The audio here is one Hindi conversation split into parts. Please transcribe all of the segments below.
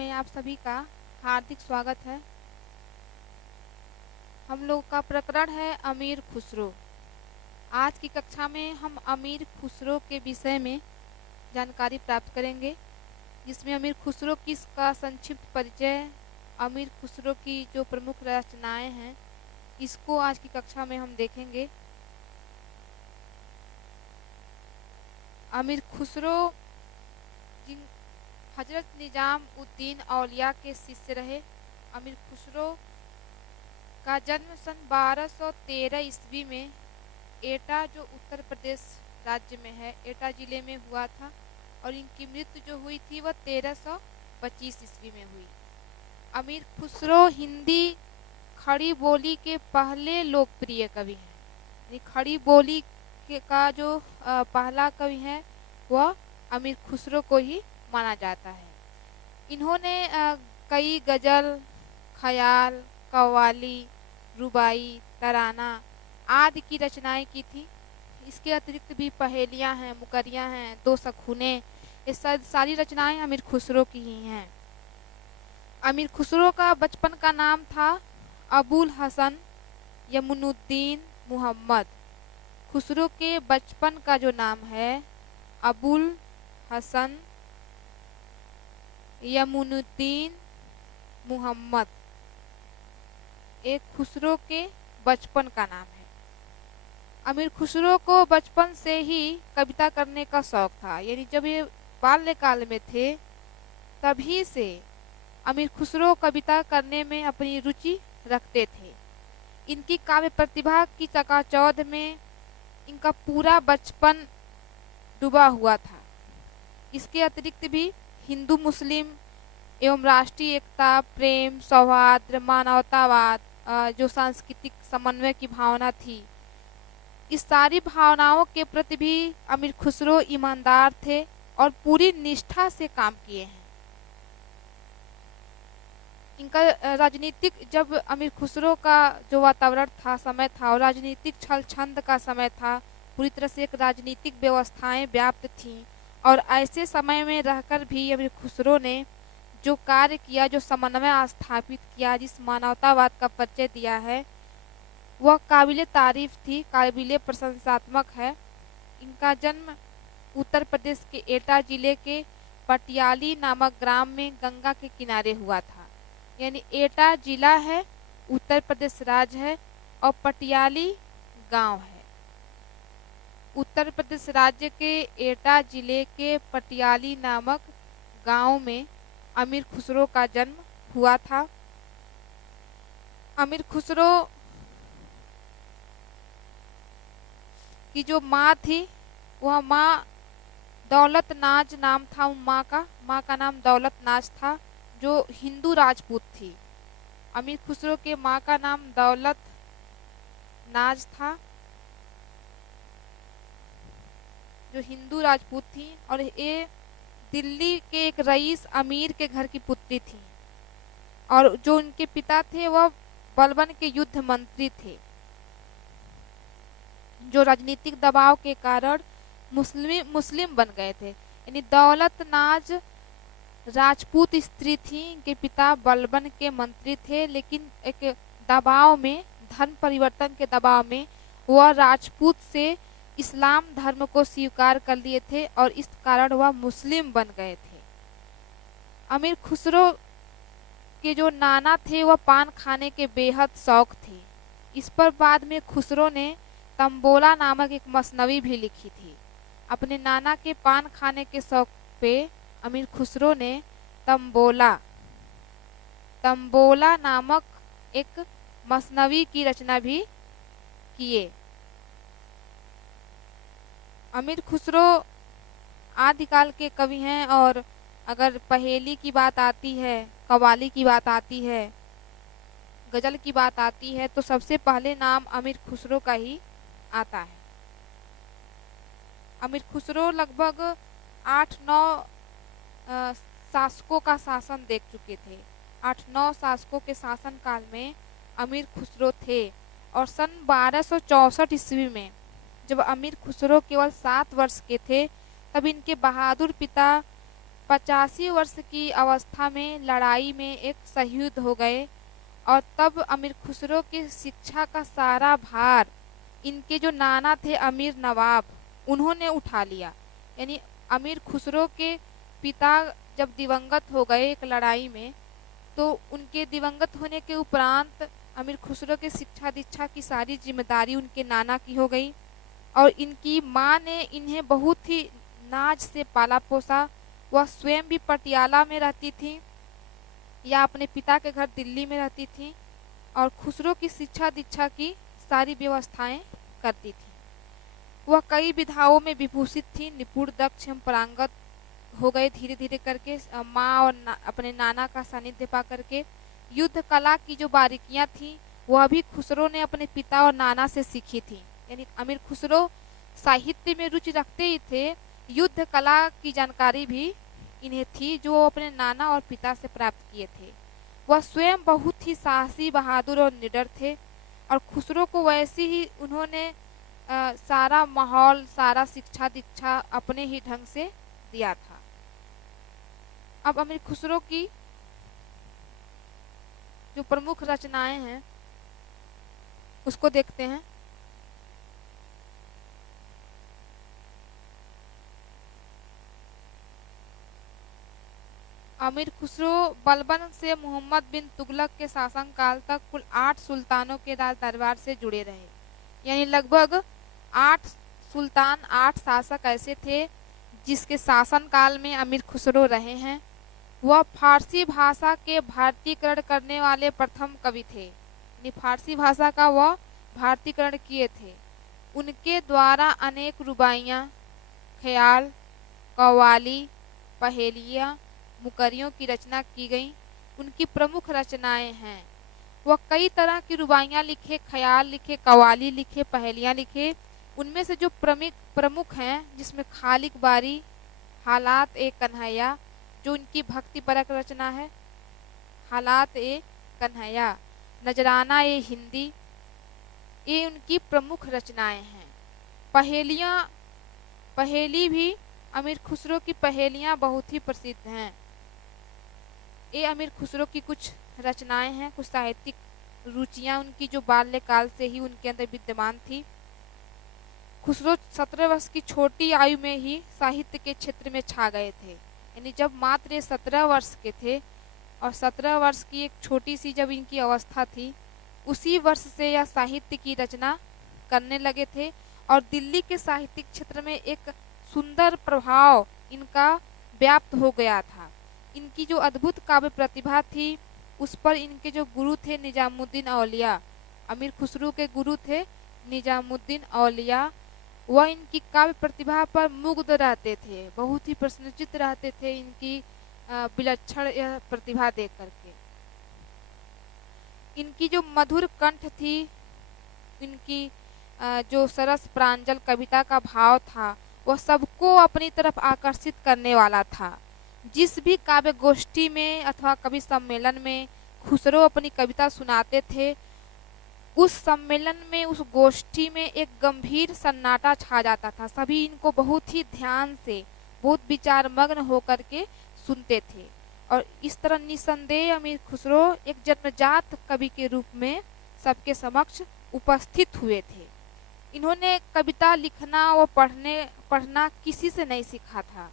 में आप सभी का हार्दिक स्वागत है। हम लोग का प्रकरण है अमीर खुसरो। आज की कक्षा में हम अमीर खुसरो के विषय में जानकारी प्राप्त करेंगे, जिसमें अमीर खुसरो का संक्षिप्त परिचय, अमीर खुसरो की जो प्रमुख रचनाएं हैं, इसको आज की कक्षा में हम देखेंगे। अमीर खुसरो जिन हजरत निजाम उद्दीन औलिया के शिष्य रहे। अमीर खुसरो का जन्म सन 1213 ईस्वी में एटा, जो उत्तर प्रदेश राज्य में है, एटा जिले में हुआ था, और इनकी मृत्यु जो हुई थी वह 1325 ईस्वी में हुई। अमीर खुसरो हिंदी खड़ी बोली के पहले लोकप्रिय कवि हैं। खड़ी बोली का जो पहला कवि है वह अमीर खुसरो को ही माना जाता है। इन्होंने कई गजल, ख्याल, कव्वाली, रुबाई, तराना आदि की रचनाएं की थी। इसके अतिरिक्त भी पहेलियां हैं, मुकरियां हैं, दो सखुने, ये सारी रचनाएं अमीर खुसरो की ही हैं। अमीर खुसरो का बचपन का नाम था अबुल हसन यमुनुद्दीन मुहम्मद। खुसरो के बचपन का जो नाम है अबुल हसन यमुनुद्दीन मुहम्मद, एक खुसरो के बचपन का नाम है। अमीर खुसरो को बचपन से ही कविता करने का शौक था, यानी जब ये बाल्यकाल में थे तभी से अमीर खुसरो कविता करने में अपनी रुचि रखते थे। इनकी काव्य प्रतिभा की चकाचौंध में इनका पूरा बचपन डूबा हुआ था। इसके अतिरिक्त भी हिंदू मुस्लिम एवं राष्ट्रीय एकता, प्रेम, सौहार्द, मानवतावाद, जो सांस्कृतिक समन्वय की भावना थी, इस सारी भावनाओं के प्रति भी अमीर खुसरो ईमानदार थे और पूरी निष्ठा से काम किए हैं। इनका राजनीतिक, जब अमीर खुसरो का जो वातावरण था, समय था, और राजनीतिक छल छंद का समय था, पूरी तरह से एक राजनीतिक व्यवस्थाएं व्याप्त थीं, और ऐसे समय में रहकर भी अमीर खुसरो ने जो कार्य किया, जो समन्वय स्थापित किया, जिस मानवतावाद का परिचय दिया है, वह काबिले तारीफ थी, काबिले प्रशंसात्मक है। इनका जन्म उत्तर प्रदेश के एटा जिले के पटियाली नामक ग्राम में गंगा के किनारे हुआ था। यानी एटा जिला है, उत्तर प्रदेश राज्य है, और पटियाली गांव है। उत्तर प्रदेश राज्य के एटा जिले के पटियाली नामक गांव में अमीर खुसरो का जन्म हुआ था। अमीर खुसरो की जो माँ थी वह माँ दौलत नाज नाम था। माँ का नाम दौलत नाज था, जो हिंदू राजपूत थी। अमीर खुसरो के माँ का नाम दौलत नाज था, जो हिंदू राजपूत थी, और ये दिल्ली के एक रईस अमीर के घर की पुत्री थी, और जो उनके पिता थे वह बलबन के युद्ध मंत्री थे, जो राजनीतिक दबाव के कारण मुस्लिम बन गए थे। यानी दौलत नाज राजपूत स्त्री थी, इनके पिता बलबन के मंत्री थे, लेकिन एक दबाव में, धर्म परिवर्तन के दबाव में, वह राजपूत से इस्लाम धर्म को स्वीकार कर लिए थे, और इस कारण वह मुस्लिम बन गए थे। अमीर खुसरो के जो नाना थे वह पान खाने के बेहद शौक थे। इस पर बाद में खुसरो ने तंबोला नामक एक मसनवी भी लिखी थी। अपने नाना के पान खाने के शौक पे अमीर खुसरो ने तंबोला नामक एक मसनवी की रचना भी किए। अमीर खुसरो आदिकाल के कवि हैं, और अगर पहेली की बात आती है, कव्वाली की बात आती है, गजल की बात आती है, तो सबसे पहले नाम अमीर खुसरो का ही आता है। अमीर खुसरो लगभग 8-9 शासकों का शासन देख चुके थे। 8-9 शासकों के शासन काल में अमीर खुसरो थे, और सन 1264 ईस्वी में जब अमीर खुसरो केवल 7 वर्ष के थे, तब इनके बहादुर पिता 85 वर्ष की अवस्था में लड़ाई में एक शहीद हो गए और तब अमीर खुसरो की शिक्षा का सारा भार इनके जो नाना थे अमीर नवाब, उन्होंने उठा लिया। यानी अमीर खुसरो के पिता जब दिवंगत हो गए एक लड़ाई में, तो उनके दिवंगत होने के उपरांत अमीर खुसरो के शिक्षा दीक्षा की सारी जिम्मेदारी उनके नाना की हो गई और इनकी माँ ने इन्हें बहुत ही नाज से पाला पोसा। वह स्वयं भी पटियाला में रहती थी या अपने पिता के घर दिल्ली में रहती थी और खुसरो की शिक्षा दीक्षा की सारी व्यवस्थाएं करती थी। वह कई विधाओं में विभूषित थी, निपुण दक्ष एवं पारंगत हो गए धीरे धीरे करके माँ और अपने नाना का सानिध्य पा करके। युद्ध कला की जो बारीकियां थी वह भी खुसरो ने अपने पिता और नाना से सीखी थी। यानी अमीर खुसरो साहित्य में रुचि रखते ही थे, युद्ध कला की जानकारी भी इन्हें थी जो वो अपने नाना और पिता से प्राप्त किए थे। वह स्वयं बहुत ही साहसी, बहादुर और निडर थे और खुसरो को वैसे ही उन्होंने सारा माहौल, सारा शिक्षा दीक्षा अपने ही ढंग से दिया था। अब अमीर खुसरो की जो प्रमुख रचनाएं हैं उसको देखते हैं। अमीर खुसरो बलबन से मोहम्मद बिन तुगलक के शासनकाल तक कुल 8 सुल्तानों के राज दरबार से जुड़े रहे। यानी लगभग 8 सुल्तान, 8 शासक ऐसे थे जिसके शासनकाल में अमीर खुसरो रहे हैं। वह फारसी भाषा के भारतीकरण करने वाले प्रथम कवि थे। यानी फारसी भाषा का वह भारतीकरण किए थे। उनके द्वारा अनेक रुबाइयाँ, ख्याल, कव्वाली, पहेलियाँ, मुकरियों की रचना की गई। उनकी प्रमुख रचनाएं हैं, वह कई तरह की रुबाइयाँ लिखे, ख्याल लिखे, कव्वाली लिखे, पहेलियाँ लिखे। उनमें से जो प्रमुख हैं जिसमें खालिक बारी, हालात ए कन्हैया जो उनकी भक्ति परक रचना है, हालात ए कन्हैया, नजराना ए हिंदी, ये उनकी प्रमुख रचनाएं हैं। पहेली भी अमीर खुसरो की पहेलियां बहुत ही प्रसिद्ध हैं। ये अमीर खुसरो की कुछ रचनाएं हैं, कुछ साहित्यिक रुचियां उनकी जो बाल्यकाल से ही उनके अंदर विद्यमान थी। खुसरो 17 वर्ष की छोटी आयु में ही साहित्य के क्षेत्र में छा गए थे। यानी जब मात्र 17 वर्ष के थे और 17 वर्ष की एक छोटी सी जब इनकी अवस्था थी, उसी वर्ष से यह साहित्य की रचना करने लगे थे और दिल्ली के साहित्यिक क्षेत्र में एक सुंदर प्रभाव इनका व्याप्त हो गया था। इनकी जो अद्भुत काव्य प्रतिभा थी उस पर इनके जो गुरु थे निजामुद्दीन औलिया, अमीर खुसरो के गुरु थे निजामुद्दीन औलिया, वह इनकी काव्य प्रतिभा पर मुग्ध रहते थे, बहुत ही प्रसन्नचित्त रहते थे इनकी विलक्षण यह प्रतिभा देख करके। इनकी जो मधुर कंठ थी, इनकी जो सरस प्रांजल कविता का भाव था, वह सबको अपनी तरफ आकर्षित करने वाला था। जिस भी काव्य गोष्ठी में अथवा कवि सम्मेलन में खुसरो अपनी कविता सुनाते थे, उस सम्मेलन में, उस गोष्ठी में एक गंभीर सन्नाटा छा जाता था। सभी इनको बहुत ही ध्यान से, बहुत विचारमग्न होकर के सुनते थे और इस तरह निसंदेह अमीर खुसरो एक जन्मजात कवि के रूप में सबके समक्ष उपस्थित हुए थे। इन्होंने कविता लिखना व पढ़ना किसी से नहीं सीखा था,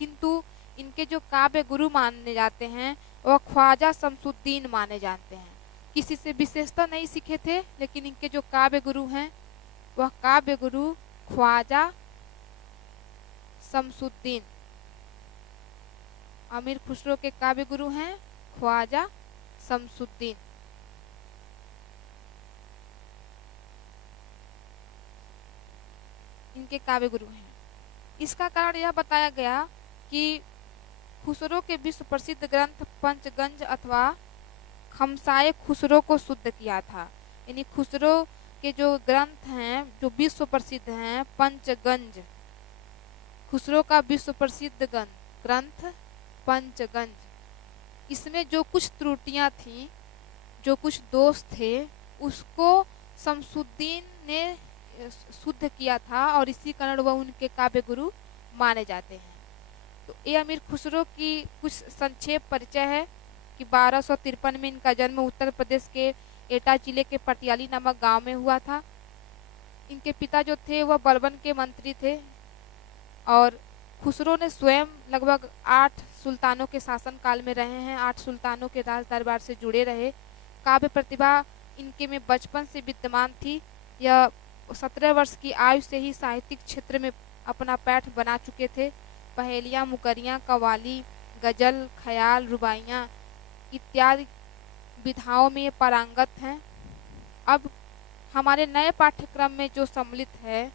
किंतु इनके जो काव्य गुरु माने जाते हैं वह ख्वाजा शमसुद्दीन माने जाते हैं। किसी से विशेषता नहीं सीखे थे, लेकिन इनके जो काव्य गुरु हैं वह काव्य गुरु ख्वाजा शमसुद्दीन, अमीर खुसरो के काव्य गुरु हैं ख्वाजा शमसुद्दीन। इनके काव्य गुरु हैं। इसका कारण यह बताया गया कि खुसरो के विश्व प्रसिद्ध ग्रंथ पंचगंज अथवा खमसाए खुसरो को शुद्ध किया था। यानी खुसरो के जो ग्रंथ हैं जो विश्व प्रसिद्ध हैं, पंचगंज, खुसरो का विश्व प्रसिद्ध ग्रंथ पंचगंज, इसमें जो कुछ त्रुटियां थीं, जो कुछ दोष थे, उसको शमसुद्दीन ने शुद्ध किया था और इसी कारण वह उनके काव्य गुरु माने जाते हैं। तो ये अमीर खुसरो की कुछ संक्षेप परिचय है कि 1253 में इनका जन्म उत्तर प्रदेश के एटा जिले के पटियाली नामक गांव में हुआ था। इनके पिता जो थे वह बलबन के मंत्री थे और खुसरो ने स्वयं लगभग 8 सुल्तानों के शासनकाल में रहे हैं, 8 सुल्तानों के राज दरबार से जुड़े रहे। काव्य प्रतिभा इनके में बचपन से विद्यमान थी। यह 17 वर्ष की आयु से ही साहित्यिक क्षेत्र में अपना पैठ बना चुके थे। पहेलियाँ, मुकरियाँ, कव्वाली, गजल, ख्याल, रुबाइयाँ इत्यादि विधाओं में ये पारंगत हैं। अब हमारे नए पाठ्यक्रम में जो सम्मिलित है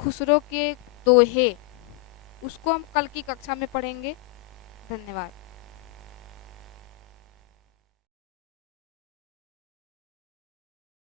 खुसरो के दोहे, उसको हम कल की कक्षा में पढ़ेंगे। धन्यवाद।